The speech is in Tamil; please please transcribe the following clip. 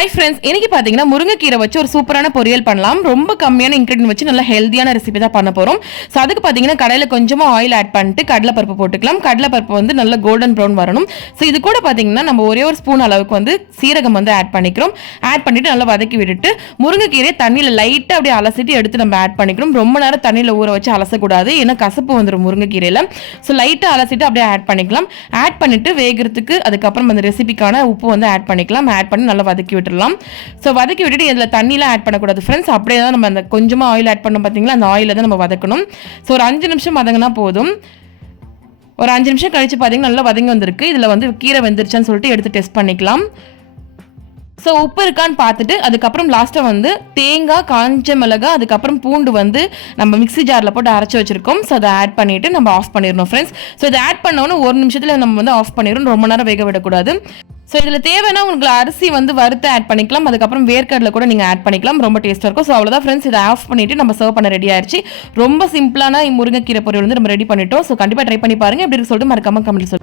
ஹாய் ஃப்ரெண்ட்ஸ், இன்னைக்கு பார்த்தீங்கன்னா முருங்கைக்கீரை வச்சு ஒரு சூப்பரான பொரியல் பண்ணலாம். ரொம்ப கம்மியான இன்கிரீடியன்ட் வச்சு நல்ல ஹெல்த்தியான ரெசிபி தான் பண்ண போகிறோம். ஸோ அதுக்கு பார்த்தீங்கன்னா கடையில் கொஞ்சமாக ஆயில் ஆட் பண்ணிட்டு கடலைப்பருப்பு போட்டுக்கலாம். கடலைப்பருப்பு வந்து நல்ல கோல்டன் ப்ரௌன் வரணும். ஸோ இது கூட பார்த்தீங்கன்னா நம்ம ஒரே ஒரு ஸ்பூன் அளவுக்கு வந்து சீரகம் வந்து ஆட் பண்ணிக்கிறோம். ஆட் பண்ணிட்டு நல்லா வதக்கி விட்டுட்டு முருங்கைக்கீரை தண்ணியில் லைட்டாக அப்படியே அலசிட்டு எடுத்து நம்ம ஆட் பண்ணிக்கிறோம். ரொம்ப நேரம் தண்ணியில் ஊற வச்சு அலசக்கூடாது, ஏன்னா கசப்பு வந்துடும் முருங்கைக்கீரையில். ஸோ லைட்டாக அலசிட்டு அப்படியே ஆட் பண்ணிக்கலாம். ஆட் பண்ணிட்டு வேகிறதுக்கு அதுக்கப்புறம் அந்த ரெசிபிக்கான உப்பு வந்து ஆட் பண்ணிக்கலாம். ஆட் பண்ணி நல்லா வதக்கி விட்டுடலாம். ஸோ வதக்கி விட்டுட்டு இதில் தண்ணிலாம் ஆட் பண்ணக்கூடாது ஃப்ரெண்ட்ஸ். அப்படியே தான் நம்ம அந்த கொஞ்சமாக ஆயில் ஆட் பண்ணோம் பார்த்தீங்களா, அந்த ஆயிலை தான் நம்ம வதக்கணும். ஸோ ஒரு 5 நிமிஷம் வதங்கினா போதும். ஒரு 5 நிமிஷம் கழிச்சு பார்த்தீங்கன்னா நல்லா வதங்கி வந்திருக்கு. இதில் வந்து கீரை வெந்துருச்சான்னு சொல்லிட்டு எடுத்து டெஸ்ட் பண்ணிக்கலாம். ஸோ உப்பு இருக்கான்னு பார்த்துட்டு அதுக்கப்புறம் லாஸ்ட்டாக வந்து தேங்காய், காஞ்ச மிளகாய், அதுக்கப்புறம் பூண்டு வந்து நம்ம மிக்ஸி ஜாரில் போட்டு அரைச்சி வச்சிருக்கோம். ஸோ அதை ஆட் பண்ணிவிட்டு நம்ம ஆஃப் பண்ணிடணும் ஃப்ரெண்ட்ஸ். ஸோ இதை ஆட் பண்ணோன்னு 1 நிமிஷத்தில் நம்ம வந்து ஆஃப் பண்ணிடணும். ரொம்ப நேரம் வேக விடக்கூடாது. ஸோ இதில் தேவைன்னா உங்களுக்கு அரிசி வந்து வறுத்து ஆட் பண்ணிக்கலாம். அதுக்கப்புறம் வேர்க்கடலை கூட நீங்கள் ஆட் பண்ணிக்கலாம். ரொம்ப டேஸ்ட்டாக இருக்கும். ஸோ அவ்வளோதான் ஃப்ரெண்ட்ஸ், இதை ஆஃப் பண்ணிவிட்டு நம்ம சர்வ் பண்ண ரெடி ஆயிடுச்சு. ரொம்ப சிம்பிளான முருங்கைக்கீரை பொரியல் வந்து நம்ம ரெடி பண்ணிட்டோம். ஸோ கண்டிப்பாக ட்ரை பண்ணி பாருங்கள். எப்படி சொல்லிட்டு மறக்காம கமெண்ட் சொல்லுங்கள்.